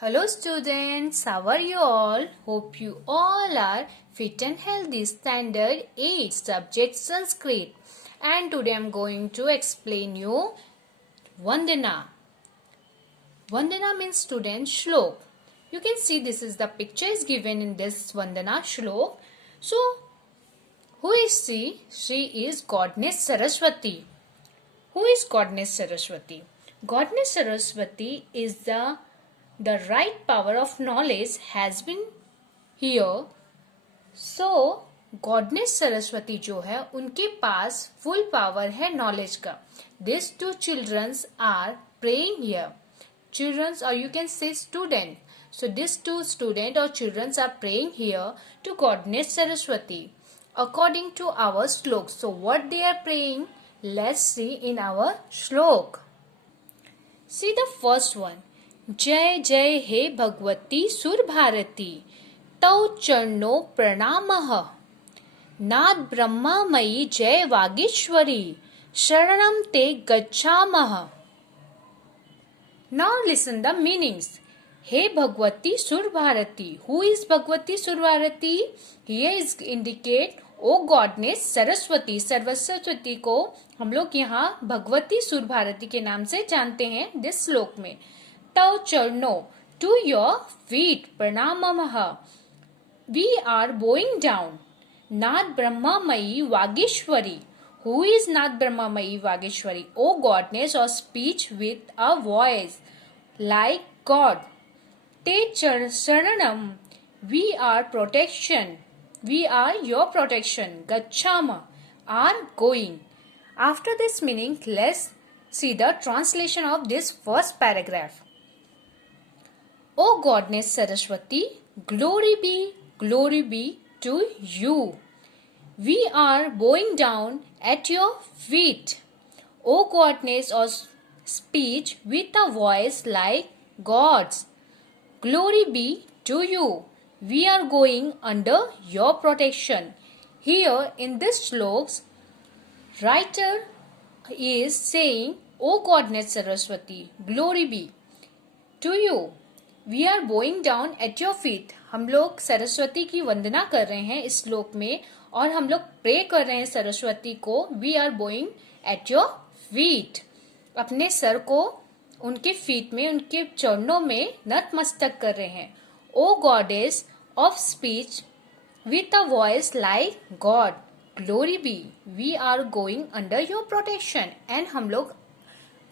Hello students, how are you all? Hope you all are fit and healthy. Standard 8 subject Sanskrit. And today I am going to explain you Vandana. Vandana means student shlok. You can see this is the picture is given in this Vandana shlok. So who is she? She is goddess Saraswati. Who is goddess Saraswati? Goddess Saraswati is the right power of knowledge has been here. So goddess Saraswati जो है उनके पास full power है knowledge का. This two childrens are praying here. Childrens और you can say student. So these two students or children are praying here to Goddess Saraswati according to our slok. So what they are praying, let's see in our shlok. See the first one. जय जय हे भगवती सुर भारती तौ चरणों प्रणामः. नाद ब्रह्मामयी जय वागीश्वरी शरणं ते गच्छामः. Now listen the meanings. Hey Bhagwati Sur Bharti. Who is Bhagwati Sur Bharati? Here is indicate O goddess Saraswati. Saraswati को हम लोग यहाँ भगवती सुर भारती के नाम से जानते हैं दिस श्लोक में. तव चरणों टू योर फीट प्रणामः. We are bowing down. नाद ब्रह्मामयी Vagishwari. Who is Nath Brahmamayi Vageshwari? O goddess or speech with a voice like God. Te Sharanam. We are protection. We are your protection. Gachama. Are going. After this meaning, let's see the translation of this first paragraph. O goddess Saraswati, glory be to you. We are bowing down at your feet. O goddess or speech with a voice like God's. Glory be to you. We are going under your protection. Here in this shloks, writer is saying, O goddess Saraswati, glory be to you. We are bowing down at your feet. हम लोग सरस्वती की वंदना कर रहे हैं इस श्लोक में और हम लोग प्रे कर रहे हैं सरस्वती को. We are bowing at your feet. अपने सर को उनके फीट में उनके चरणों में नतमस्तक कर रहे हैं. O goddess of speech with a voice like god. Glory be. We are going under your protection. And हम लोग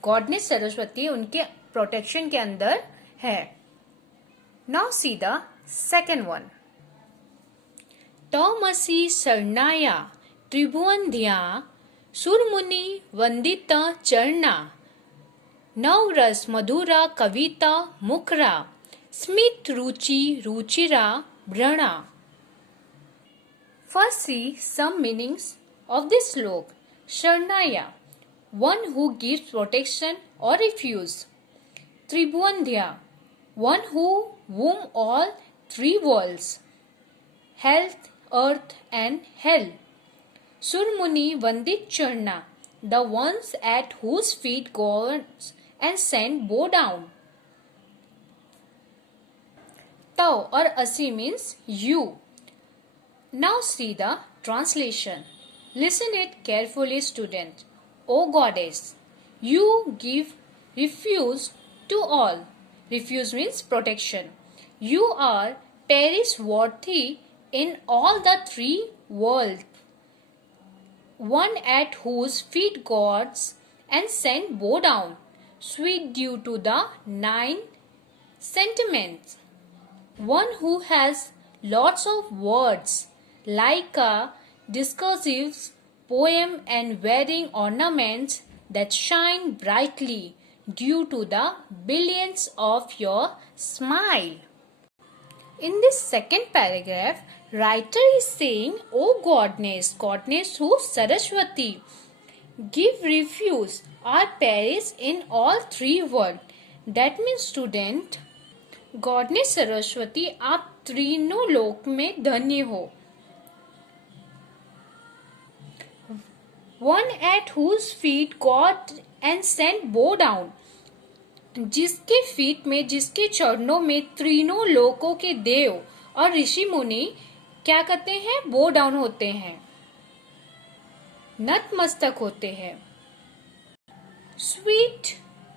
गॉडनेस सरस्वती उनके प्रोटेक्शन के अंदर है. Now see the second one. तौमसी शरणाया त्रिभुवन ध्या सुरमुनि वंदित चरणा. नवरस मधुरा कविता मुखरा स्मित रुचि Ruchira व्रणा. First see some meanings of this slok. Sharnaya, one who gives protection or refuge. Tribhuandhya, one whom all three worlds, health, earth and hell. Surmuni Vandit Charna, the ones at whose feet gods and saints bow down. Tau or Asi means you. Now see the translation. Listen it carefully, student. O goddess, you give refuge to all. Refuge means protection. You are Paris worthy in all the three worlds, one at whose feet gods and saints bow down, sweet due to the 9 sentiments, one who has lots of words like a discursive poem and wearing ornaments that shine brightly due to the brilliance of your smile. In this second paragraph, writer is saying, O goddess who Saraswati, give refuge or perish in all three worlds. That means student, goddess Saraswati आप तीनों लोक में धन्य हो. One at whose feet God and saint bow down. जिसके feet में, जिसके चरणों में तीनों लोकों के देव और ऋषि मुनि क्या करते हैं, बो डाउन होते हैं, नतमस्तक होते हैं। Sweet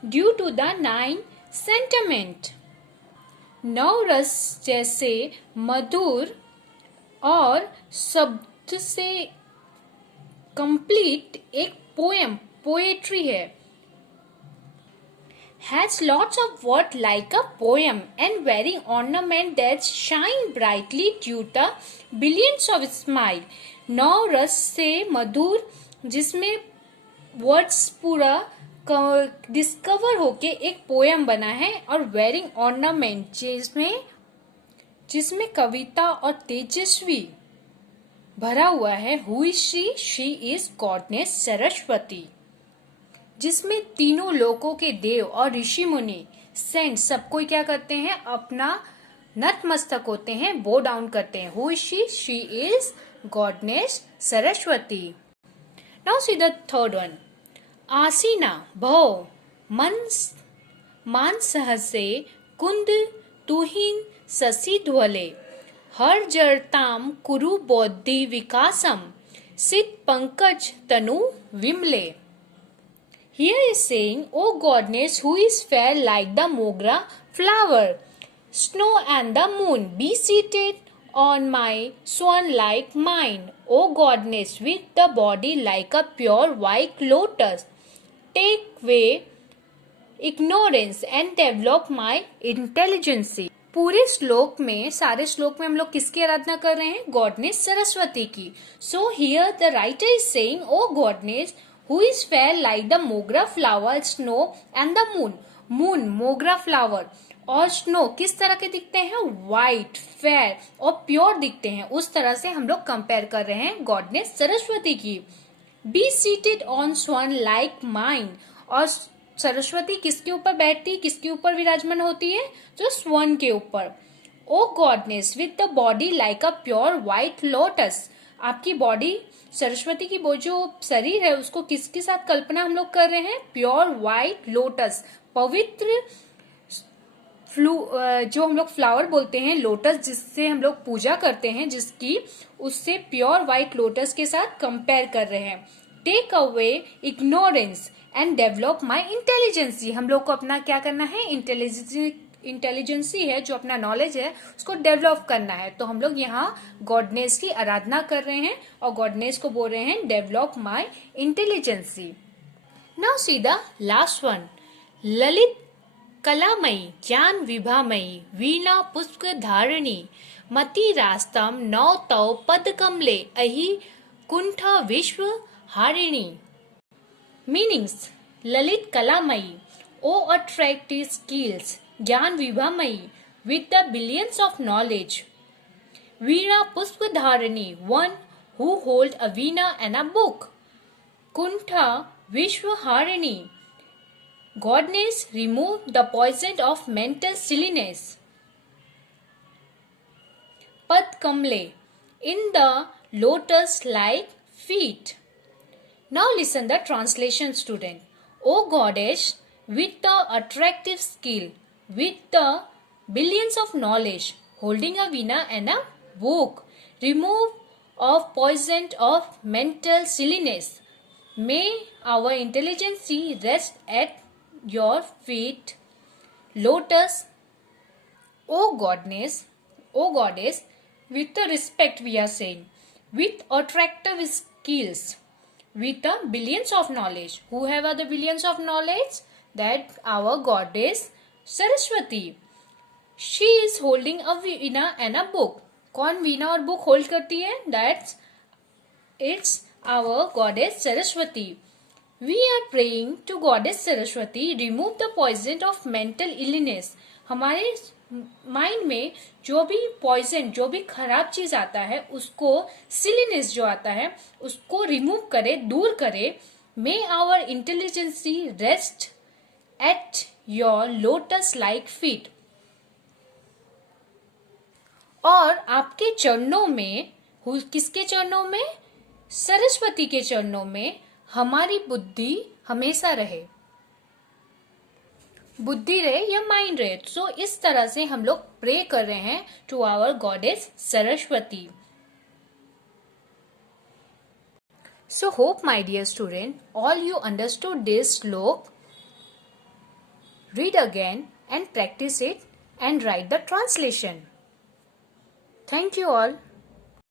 due to the 9 sentiment, 9 रस जैसे मधुर और शब्द से कंप्लीट एक पोएम, पोएट्री है। Has lots of words like a poem and wearing ornament that shine brightly due to billions of smile. 9 रस से मधुर, जिसमें वर्ड्स पूरा डिस्कवर होके एक पोएम बना है, और वेरिंग ऑर्नामेंट जिसमें कविता और तेजस्वी भरा हुआ है। Who is she is goddess Saraswati, जिसमें तीनों लोकों के देव और ऋषि मुनि सेंट सबको क्या करते हैं, अपना नतमस्तक होते हैं, बो डाउन करते हैं। Who is she is goddess Saraswati. Now see the third one. आसीना भव मान सहसे कुंद तुहिन ससी ध्वले, हर जरताम कुरु बौद्धि विकासम, सित पंकज तनु विमले। Here is saying, O goddess who is fair like the mogra flower, snow and the moon, be seated on my swan like mine. O goddess with the body like a pure white lotus, take away ignorance and develop my intelligence. पूरे श्लोक में, सारे श्लोक में हम लोग किसकी आराधना कर रहे हैं, गॉडनेस सरस्वती की। So here the writer is saying, O goddess who is fair like the mogra flower, snow and the moon. Moon, mogra flower और snow किस तरह के दिखते हैं, white, fair और प्योर दिखते हैं। उस तरह से हम लोग कंपेयर कर रहे हैं गॉडनेस सरस्वती की। Be seated on swan like mine, और सरस्वती किसके ऊपर बैठती, किसके ऊपर विराजमान होती है, जो स्वन के ऊपर। O goddess with the body like a pure white lotus, आपकी बॉडी, सरस्वती की वो जो शरीर है उसको किसके साथ कल्पना हम लोग कर रहे हैं, प्योर व्हाइट लोटस, पवित्र जो हम लोग फ्लावर बोलते हैं, लोटस जिससे हम लोग पूजा करते हैं, जिसकी, उससे प्योर व्हाइट लोटस के साथ कंपेयर कर रहे हैं। Take away ignorance and develop my intelligency, हम लोग को अपना क्या करना है, इंटेलिजेंसी है, जो अपना नॉलेज है उसको डेवलप करना है। तो हम लोग यहाँ गॉडनेस की आराधना कर रहे हैं और गॉडनेस को बोल रहे हैं develop my intelligency. Now see the last one. ललित कलामयी ज्ञान विभामयी वीणा पुष्प धारिणी, मति रास्तम नौ तव पद कमले, अहि कुंठा विश्व हारिणी। मीनिंग्स। ललित कलामयी, ओ अट्रैक्टिव स्किल्स, ज्ञान विभामयी with the billions of knowledge. Veena Pushpadharani, one who hold a veena and a book. Kuntha Vishwaharini, goddess remove the poison of mental silliness. Pad Kamle, in the lotus like feet. Now listen the translation, student. O goddess with the attractive skill, with the billions of knowledge, holding a veena and a book, remove of poison of mental silliness. May our intelligence rest at your feet, lotus. O goddess, with the respect we are saying, with attractive skills, with the billions of knowledge. Who have the billions of knowledge? That our goddess Saraswati. She is holding a veena and a book. कौन वीणा और book hold करती है? That's it's our goddess Saraswati. We are praying to goddess Saraswati remove the poison of mental illness. हमारे mind में जो भी poison, जो भी खराब चीज आता है, उसको, सिलीनेस जो आता है उसको रिमूव करे, दूर करे। May our intelligency rest at your lotus like feet. और आपके चरणों में, किसके चरणों में? सरस्वती के चरणों में हमारी बुद्धि हमेशा रहे। बुद्धि रहे या माइंड रहे। सो इस तरह से हम लोग प्रे कर रहे हैं to our goddess Saraswati. So hope, my dear student, all you understood this slok. Read again and practice it and write the translation. Thank you all.